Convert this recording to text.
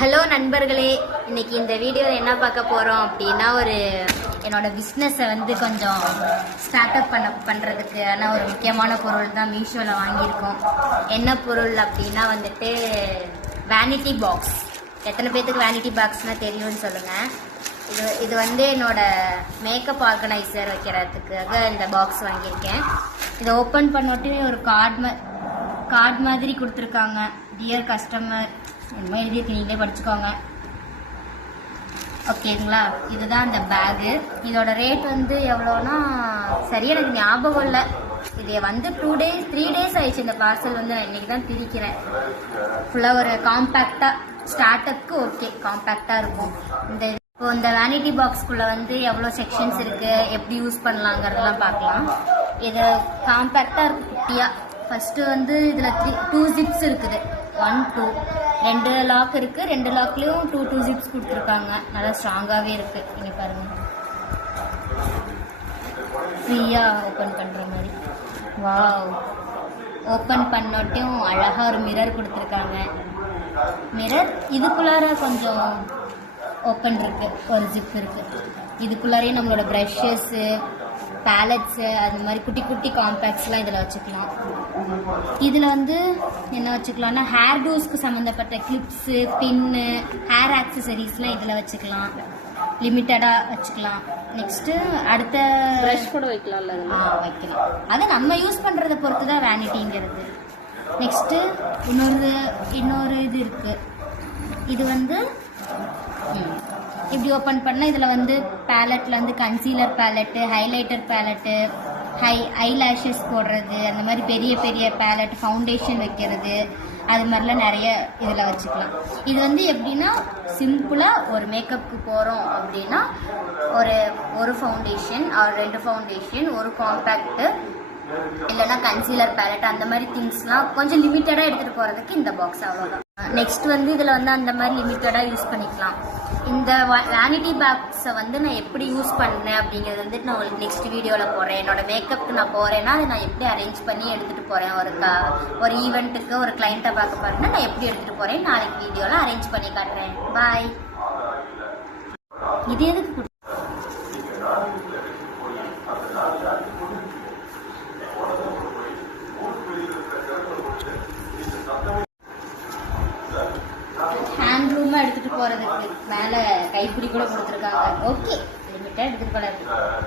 Hello நண்பர்களே, இன்னைக்கு இந்த வீடியோவில் என்ன பார்க்க போகிறோம் அப்படின்னா, என்னோட பிஸ்னஸை கொஞ்சம் ஸ்டார்ட் அப் பண்ணுறதுக்கு ஒரு முக்கியமான பொருள் தான் மீஷோவில் வாங்கியிருக்கோம். என்ன பொருள் அப்படின்னா வேனிட்டி பாக்ஸ். எத்தனை பேர்த்துக்கு வேனிட்டி பாக்ஸ்னால் தெரியும்னு சொல்லுங்கள். இது என்னோட மேக்கப் ஆர்கனைசர் வைக்கிறதுக்காக இந்த பாக்ஸ் வாங்கியிருக்கேன். இதை ஓப்பன் பண்ணிட்டு ஒரு கார்டு மாதிரி கொடுத்துருக்காங்க. டியர் கஸ்டமர் என்ன எழுதியிருக்கு, நீங்களே படிச்சுக்கோங்க. ஓகேங்களா, இதுதான் இந்த பேகு. இதோட ரேட் எவ்வளோன்னா சரியா எனக்கு ஞாபகம் இல்லை. இது 3 days ஆயிடுச்சு. இந்த பார்சல் நான் இன்னைக்கு தான் பிரிக்கிறேன். ஃபுல்லாக ஒரு காம்பேக்டாக ஸ்டார்ட் அப்க்கு ஓகே காம்பேக்டாக இருக்கும். இந்த வேனிட்டி பாக்ஸ்குள்ளே எவ்வளோ செக்ஷன்ஸ் இருக்குது, எப்படி யூஸ் பண்ணலாங்கிறதெல்லாம் பார்க்கலாம். இது காம்பேக்டாக இருக்குது குட்டியாக. ஃபஸ்ட்டு இதில் 2 ஜிப்ஸ் இருக்குது. 1 2 2 லாக் இருக்குது. 2 லாக்லேயும் 2 ஜிப்ஸ் கொடுத்துருக்காங்க. நல்லா ஸ்ட்ராங்காகவே இருக்குது. நீங்கள் பாருங்கள், ஃப்ரீயாக ஓப்பன் பண்ணுற மாதிரி. வாவ், ஓப்பன் பண்ணோட்டையும் அழகாக ஒரு மிரர் கொடுத்துருக்காங்க. மிரர் இதுக்குள்ளார கொஞ்சம் ஓப்பன் இருக்குது, ஒரு ஜிப் இருக்குது. இதுக்குள்ளாரையும் நம்மளோட ப்ரஷஸ்ஸு, பேலட்ஸு, அந்த மாதிரி குட்டி குட்டி காம்பேக்ட்ஸ்லாம் இதில் வச்சுக்கலாம். இதில் என்ன வச்சுக்கலாம்னா ஹேர் டூஸ்க்கு சம்மந்தப்பட்ட கிளிப்ஸு, பின்னு, ஹேர் ஆக்சசரிஸ்லாம் இதில் வச்சுக்கலாம். லிமிட்டடாக வச்சுக்கலாம். நெக்ஸ்ட்டு அடுத்த ப்ரஷ் கூட வைக்கலாம்ல? வைக்கலாம். அதை நம்ம யூஸ் பண்ணுறதை பொறுத்து தான் வேனிட்டிங்கிறது. நெக்ஸ்ட்டு இன்னொரு இது இருக்குது. இது இப்படி ஓப்பன் பண்ணால் இதில் பேலட்டில் concealer palette, highlighter palette, eyelashes போடுறது, அந்த மாதிரி பெரிய பெரிய பேலட், ஃபவுண்டேஷன் வைக்கிறது, அது மாதிரிலாம் நிறைய இதில் வச்சுக்கலாம். இது எப்படின்னா சிம்பிளாக ஒரு மேக்கப்புக்கு போகிறோம் அப்படின்னா ஒரு ஃபவுண்டேஷன், 2 ஃபவுண்டேஷன், ஒரு காம்பேக்டு, இல்லைன்னா கன்சீலர் பேலட், அந்த மாதிரி திங்ஸ்லாம் கொஞ்சம் லிமிட்டடாக எடுத்துகிட்டு போகிறதுக்கு இந்த பாக்ஸ் அவ்வளோதான். நெக்ஸ்ட் இதில் அந்த மாதிரி லிமிட்டடாக யூஸ் பண்ணிக்கலாம். இந்த வேனிட்டி பாக்ஸை நான் எப்படி யூஸ் பண்ணேன் அப்படிங்கிறது நான் உங்களுக்கு நெக்ஸ்ட் வீடியோவில் போடுறேன். என்னோட மேக்கப்புக்கு நான் போகிறேன்னா அதை நான் எப்படி அரேஞ்ச் பண்ணி எடுத்துகிட்டு போகிறேன். ஒரு ஈவெண்ட்டுக்கு ஒரு கிளைண்ட்டை பார்க்க போகிறேன்னா நான் எப்படி எடுத்துகிட்டு போகிறேன் நாளைக்கு வீடியோவில் அரேஞ்ச் பண்ணி காட்டுறேன். பாய். இது எதுக்கு ஹேண்ட் ரூமாக எடுத்துகிட்டு போகிறதுக்கு மேலே கைப்பிடி கூட கொடுத்துருக்காங்க. ஓகே, லிமிட்டாக எடுத்துகிட்டு போகிறது.